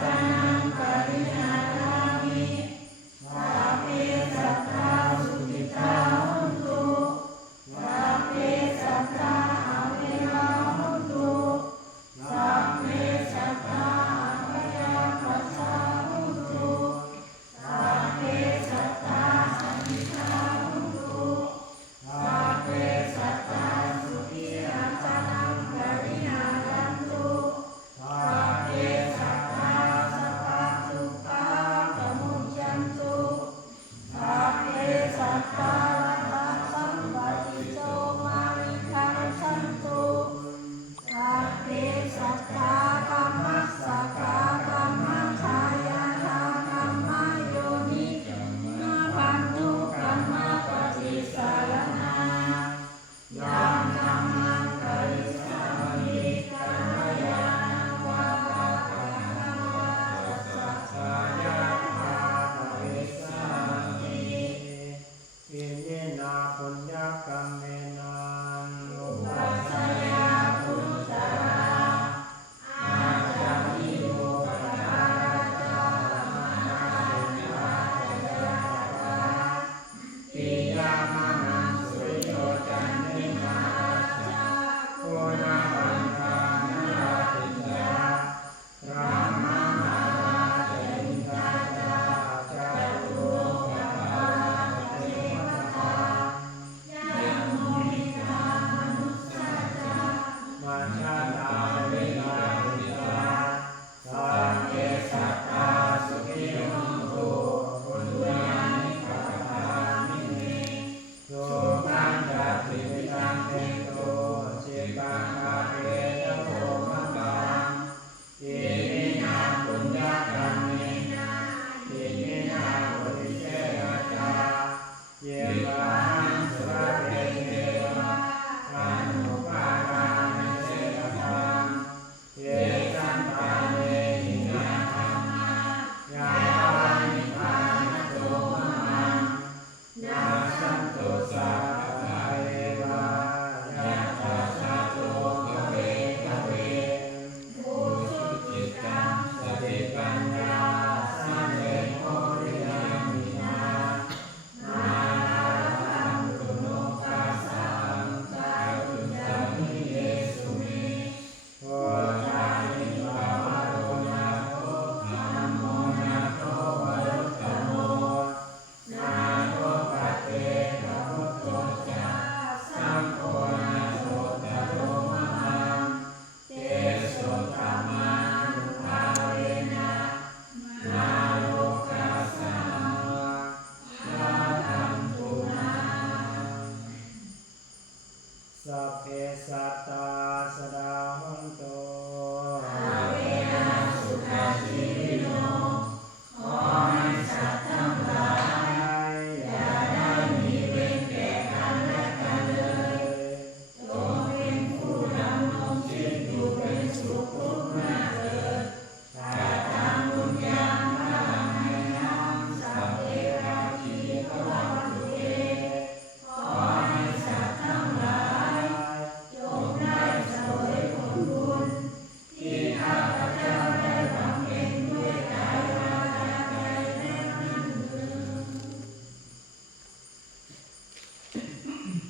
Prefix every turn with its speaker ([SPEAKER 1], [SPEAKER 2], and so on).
[SPEAKER 1] 拜。า
[SPEAKER 2] สัพเพสัตตา